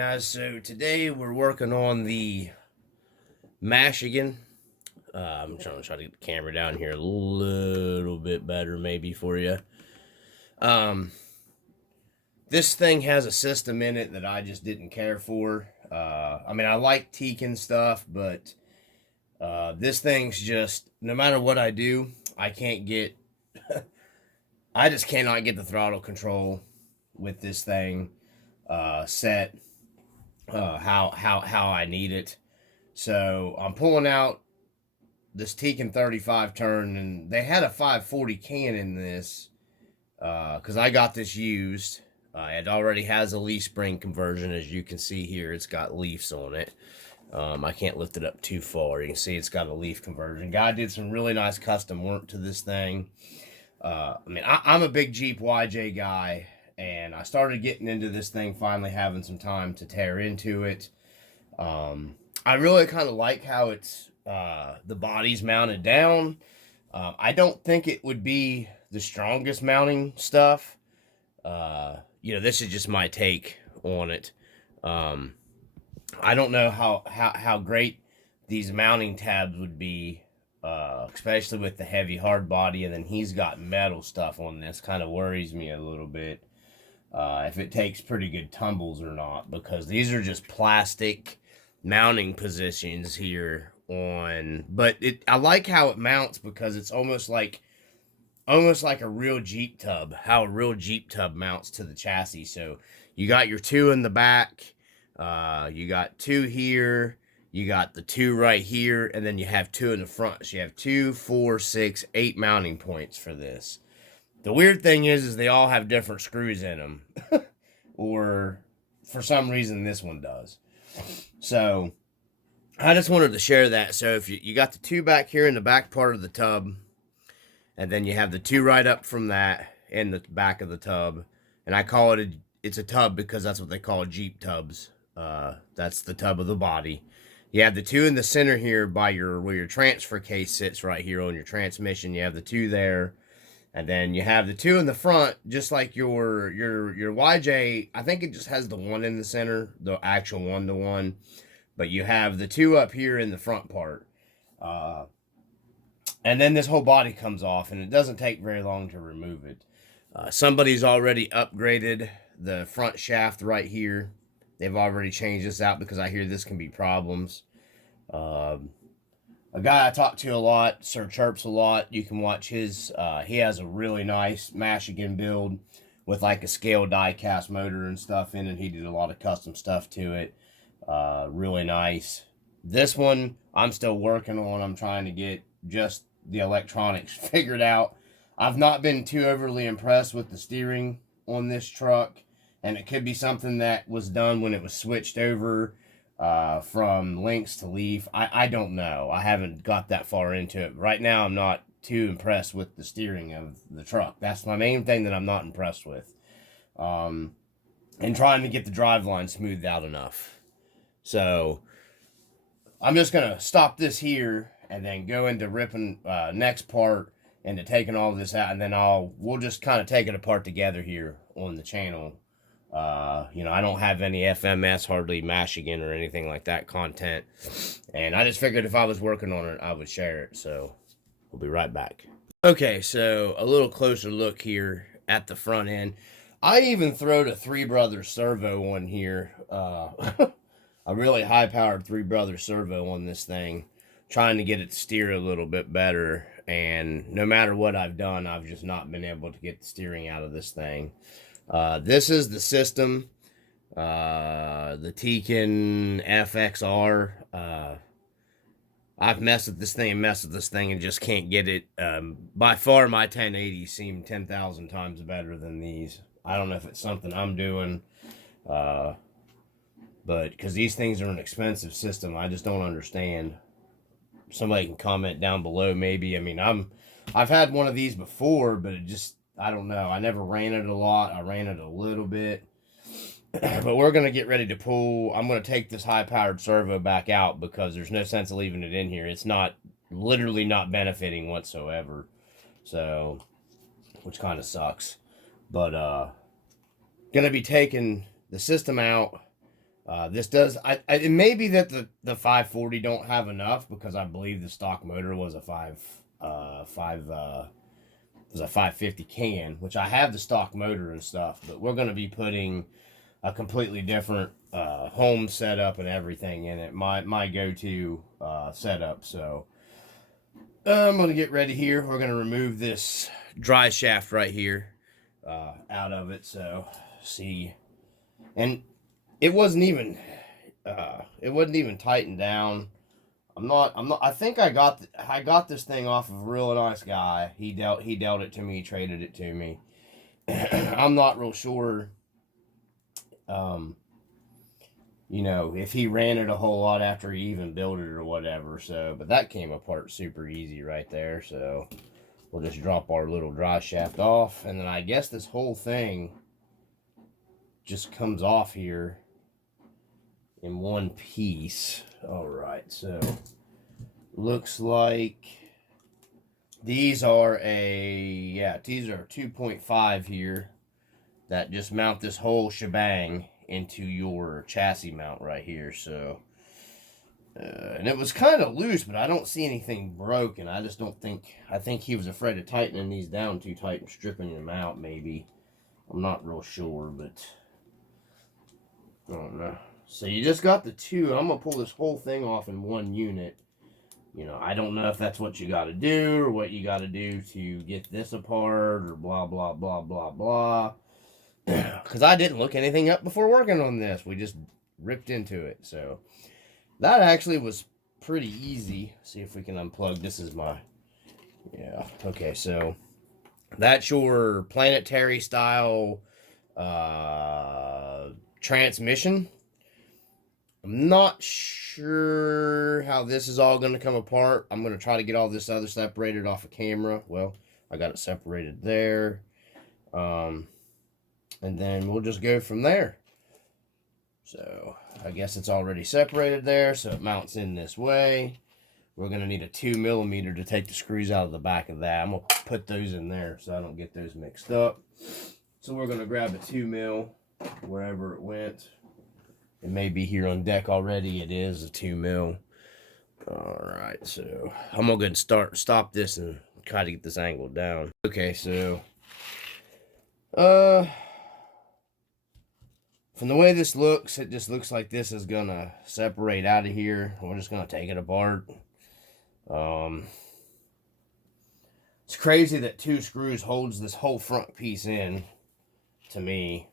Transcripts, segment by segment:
guys, so today we're working on the Mashigan. I'm trying to get the camera down here a little bit better maybe for you. This thing has a system in it that I just didn't care for. I mean, I like teak and stuff, but this thing's just, no matter what I do, I can't get, I just cannot get the throttle control with this thing set how I need it. So I'm pulling out this Tekin 35 turn, and they had a 540 can in this because I got this used. It already has a leaf spring conversion, as you can see here. It's got leaves on it. I can't lift it up too far. You can see it's got a leaf conversion. Guy did some really nice custom work to this thing. I mean, I'm a big Jeep YJ guy, and I started getting into this thing, finally having some time to tear into it. I really kind of like how it's the body's mounted down. I don't think it would be the strongest mounting stuff. You know, this is just my take on it. I don't know how great these mounting tabs would be, especially with the heavy hard body, and then he's got metal stuff on this. Kind of worries me a little bit if it takes pretty good tumbles or not, because these are just plastic mounting positions here on, but I like how it mounts, because it's almost like a real Jeep tub, how a real Jeep tub mounts to the chassis. So you got your two in the back, you got two here, you got the two right here, and then you have two in the front. So you have 2, 4, 6, 8 mounting points for this. The weird thing is they all have different screws in them, or for some reason this one does. So I just wanted to share that. So if you got the two back here in the back part of the tub, and then you have the two right up from that in the back of the tub, and I call it it's a tub because that's what they call Jeep tubs. That's the tub of the body. You have the two in the center here by where your transfer case sits right here on your transmission. You have the two there. And then you have the two in the front, just like your YJ. I think it just has the one in the center, the actual 1-to-1. But you have the two up here in the front part. And then this whole body comes off, and it doesn't take very long to remove it. Somebody's already upgraded the front shaft right here. They've already changed this out because I hear this can be problems. A guy I talk to a lot, Sir Chirps a lot, you can watch his, he has a really nice Mashigan build with like a scale die cast motor and stuff in it. He did a lot of custom stuff to it. Really nice. This one, I'm still working on. I'm trying to get just the electronics figured out. I've not been too overly impressed with the steering on this truck, and it could be something that was done when it was switched over from links to leaf. I don't know. I haven't got that far into it. Right now, I'm not too impressed with the steering of the truck. That's my main thing that I'm not impressed with. And trying to get the driveline smoothed out enough. So I'm just going to stop this here and then go into ripping next part, into taking all of this out, and then we'll just kind of take it apart together here on the channel. You know, I don't have any FMS, hardly Mashigan or anything like that content, and I just figured if I was working on it, I would share it. So we'll be right back. Okay, so a little closer look here at the front end. I even throwed a Three Brothers servo on here, a really high powered Three Brothers servo on this thing, trying to get it to steer a little bit better. And no matter what I've done, I've just not been able to get the steering out of this thing. This is the system, the Tekin FXR. I've messed with this thing and just can't get it. By far, my 1080s seem 10,000 times better than these. I don't know if it's something I'm doing, but because these things are an expensive system, I just don't understand. Somebody can comment down below maybe. I mean, I've had one of these before, but it just, I don't know. I never ran it a lot. I ran it a little bit. But we're going to get ready to pull. I'm going to take this high-powered servo back out because there's no sense of leaving it in here. It's literally not benefiting whatsoever. So, which kind of sucks. But, going to be taking the system out, This does, it may be that the 540 don't have enough, because I believe the stock motor was a 550 can, which I have the stock motor and stuff, but we're going to be putting a completely different home setup and everything in it. My go-to setup. So I'm going to get ready here. We're going to remove this dry shaft right here out of it. So see, and it wasn't even tightened down. I think I got this thing off of a real nice guy. He dealt it to me, he traded it to me. I'm not real sure, you know, if he ran it a whole lot after he even built it or whatever. So, but that came apart super easy right there. So we'll just drop our little dry shaft off, and then I guess this whole thing just comes off here in one piece. All right, so looks like these are 2.5 here that just mount this whole shebang into your chassis mount right here. So and it was kind of loose, but I don't see anything broken. I think he was afraid of tightening these down too tight and stripping them out, maybe. I'm not real sure, but I don't know. So you just got the two. I'm going to pull this whole thing off in one unit. You know, I don't know if that's what you got to do or what you got to do to get this apart or blah, blah, blah, blah, blah. Because I didn't look anything up before working on this. We just ripped into it. So that actually was pretty easy. See if we can unplug. This is my, yeah. Okay, so that's your planetary style transmission. I'm not sure how this is all going to come apart. I'm going to try to get all this other separated off of camera. Well, I got it separated there. And then we'll just go from there. So I guess it's already separated there, so it mounts in this way. We're going to need a 2mm to take the screws out of the back of that. I'm going to put those in there so I don't get those mixed up. So we're going to grab a 2mm wherever it went. It may be here on deck already. It is a 2mm. Alright, so I'm going to go ahead and stop this and try to get this angled down. Okay, so from the way this looks, it just looks like this is going to separate out of here. We're just going to take it apart. It's crazy that 2 screws holds this whole front piece in, to me.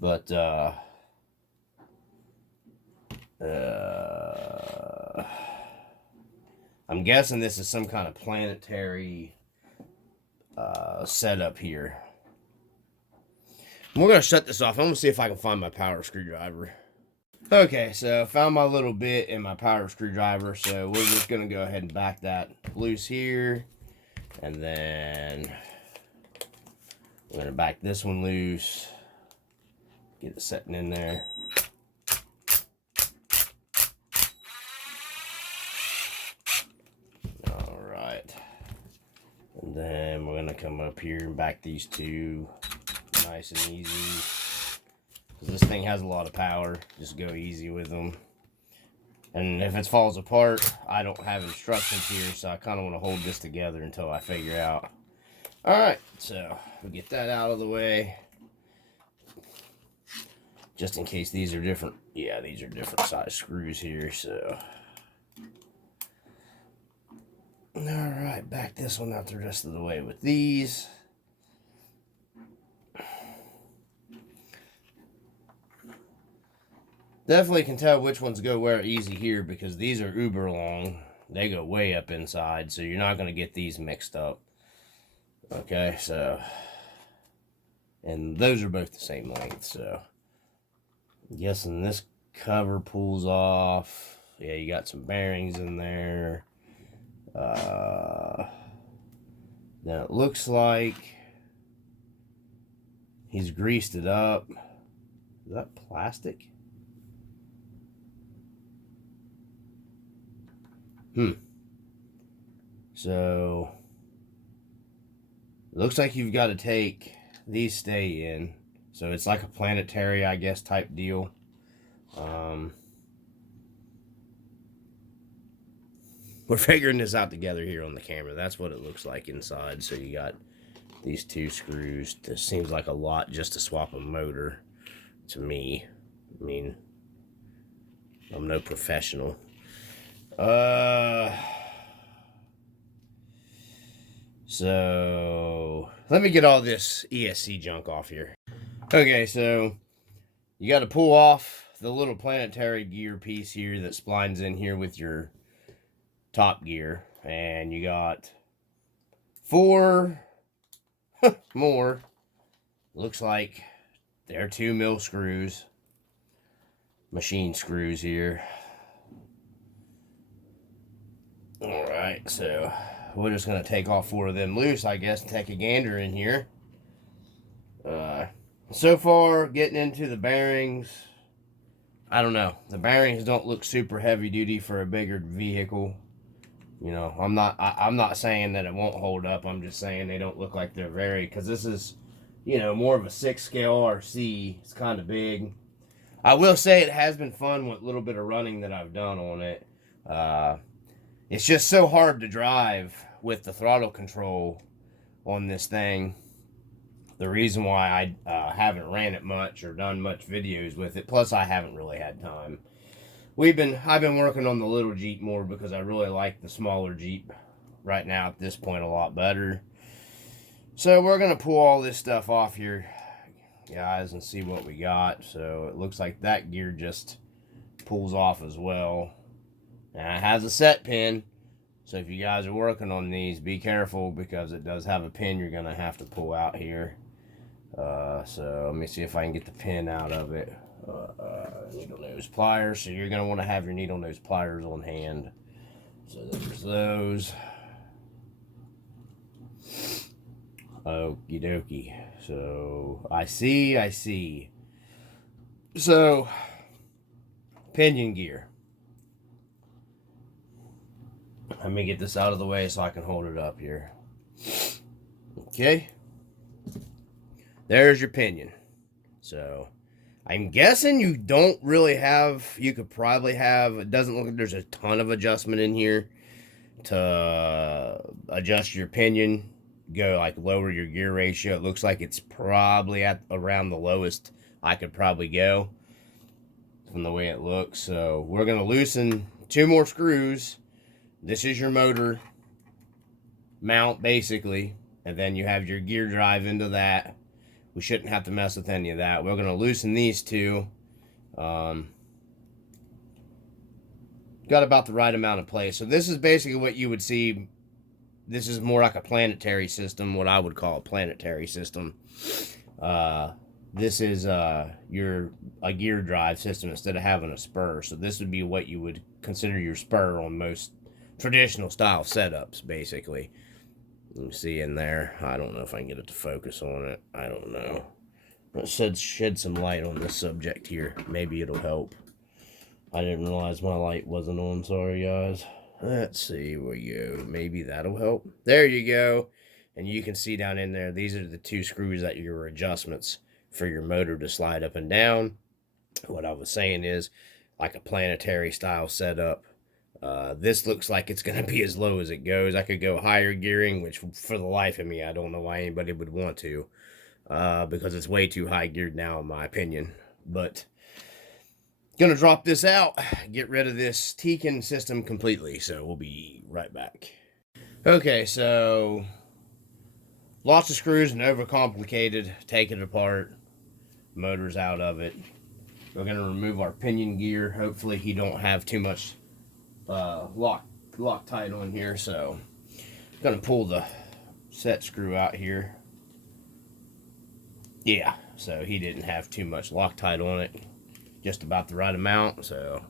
But I'm guessing this is some kind of planetary setup here. We're going to shut this off. I'm going to see if I can find my power screwdriver. Okay, so I found my little bit in my power screwdriver, so we're just going to go ahead and back that loose here. And then we're going to back this one loose. Get it setting in there. Alright. And then we're going to come up here and back these two nice and easy. Because this thing has a lot of power. Just go easy with them. And if it falls apart, I don't have instructions here, so I kind of want to hold this together until I figure out. Alright, so we'll get that out of the way. Just in case these are different. Yeah, these are different size screws here, so. Alright, back this one out the rest of the way with these. Definitely can tell which ones go where easy here, because these are uber long. They go way up inside, so you're not going to get these mixed up. Okay, so. And those are both the same length, so. I'm guessing this cover pulls off. Yeah, you got some bearings in there. Then it looks like he's greased it up. Is that plastic? So it looks like you've got to take these stay in. So it's like a planetary, I guess, type deal. We're figuring this out together here on the camera. That's what it looks like inside. So you got these 2 screws. This seems like a lot just to swap a motor to me. I mean, I'm no professional. So let me get all this ESC junk off here. Okay, so you got to pull off the little planetary gear piece here that splines in here with your top gear, and you got 4 more, looks like they're 2mm screws, machine screws here. All right, so we're just gonna take all 4 of them loose, I guess, and take a gander in here. So far, getting into the bearings, I don't know. The bearings don't look super heavy duty for a bigger vehicle. You know, I'm not saying that it won't hold up. I'm just saying they don't look like they're very, because this is, you know, more of a 6 scale RC. It's kind of big. I will say it has been fun with a little bit of running that I've done on it. It's just so hard to drive with the throttle control on this thing. The reason why I haven't ran it much or done much videos with it, plus I haven't really had time. I've been working on the little Jeep more because I really like the smaller Jeep right now at this point a lot better. So we're going to pull all this stuff off here, guys, and see what we got. So it looks like that gear just pulls off as well. And it has a set pin. So if you guys are working on these, be careful because it does have a pin you're going to have to pull out here. So let me see if I can get the pin out of it. Needle nose pliers. So you're going to want to have your needle nose pliers on hand. So there's those. Okie dokie. So I see. So pinion gear. Let me get this out of the way so I can hold it up here. Okay. There's your pinion. So I'm guessing you don't really have, you could probably have, it doesn't look like there's a ton of adjustment in here to adjust your pinion, go like lower your gear ratio. It looks like it's probably at around the lowest I could probably go from the way it looks. So we're going to loosen 2 more screws. This is your motor mount basically, and then you have your gear drive into that. We shouldn't have to mess with any of that. We're going to loosen these 2. Got about the right amount of play. So this is basically what you would see. This is more like a planetary system, what I would call a planetary system. This is a gear drive system instead of having a spur. So this would be what you would consider your spur on most traditional style setups, basically. You can see in there. I don't know if I can get it to focus on it. I don't know. It should shed some light on this subject here. Maybe it'll help. I didn't realize my light wasn't on. Sorry, guys. Let's see where we go. Maybe that'll help. There you go. And you can see down in there, these are the 2 screws that are your adjustments for your motor to slide up and down. What I was saying is, like a planetary style setup, this looks like it's going to be as low as it goes. I could go higher gearing, which for the life of me, I don't know why anybody would want to, because it's way too high geared now, in my opinion. But gonna drop this out, get rid of this Tekin system completely. So we'll be right back. Okay, so lots of screws and overcomplicated. Take it apart, motor's out of it. We're gonna remove our pinion gear. Hopefully he don't have too much Loctite on here, so I'm gonna pull the set screw out here. Yeah, so he didn't have too much Loctite on it, just about the right amount. So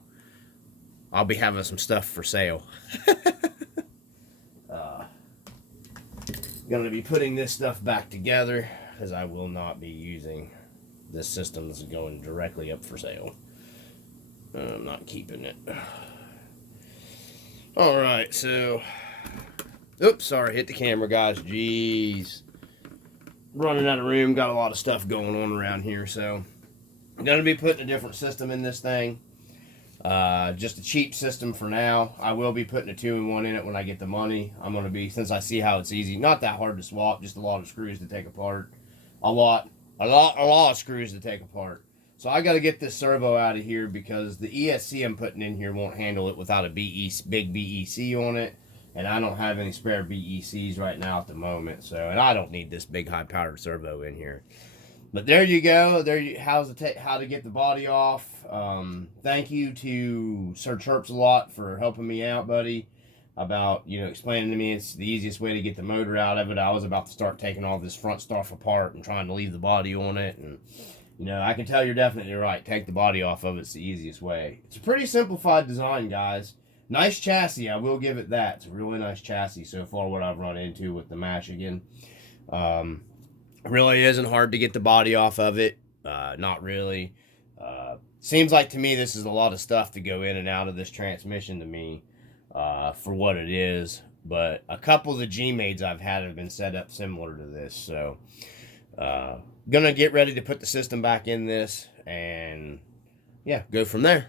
I'll be having some stuff for sale. Gonna be putting this stuff back together because I will not be using this system. This is going directly up for sale. I'm not keeping it. Alright, so, oops, sorry, hit the camera, guys. Jeez. Running out of room, got a lot of stuff going on around here, so I'm going to be putting a different system in this thing. Just a cheap system for now. I will be putting a 2-in-1 in it when I get the money. I'm going to be, since I see how it's easy, not that hard to swap, just a lot of screws to take apart. A lot of screws to take apart. So I got to get this servo out of here because the ESC I'm putting in here won't handle it without a big BEC on it. And I don't have any spare BECs right now at the moment. So, and I don't need this big high-powered servo in here. But there you go. How to get the body off. Thank you to Sir Chirps-a-Lot for helping me out, buddy, about, explaining to me it's the easiest way to get the motor out of it. I was about to start taking all this front stuff apart and trying to leave the body on it. And, I can tell you're definitely right. Take the body off of it. It's the easiest way. It's a pretty simplified design, guys. Nice chassis. I will give it that. It's a really nice chassis so far, what I've run into with the Mashigan. Really isn't hard to get the body off of it. Not really. Seems like to me this is a lot of stuff to go in and out of this transmission to me for what it is. But a couple of the G-Mades I've had have been set up similar to this. So, gonna get ready to put the system back in this and, yeah, go from there.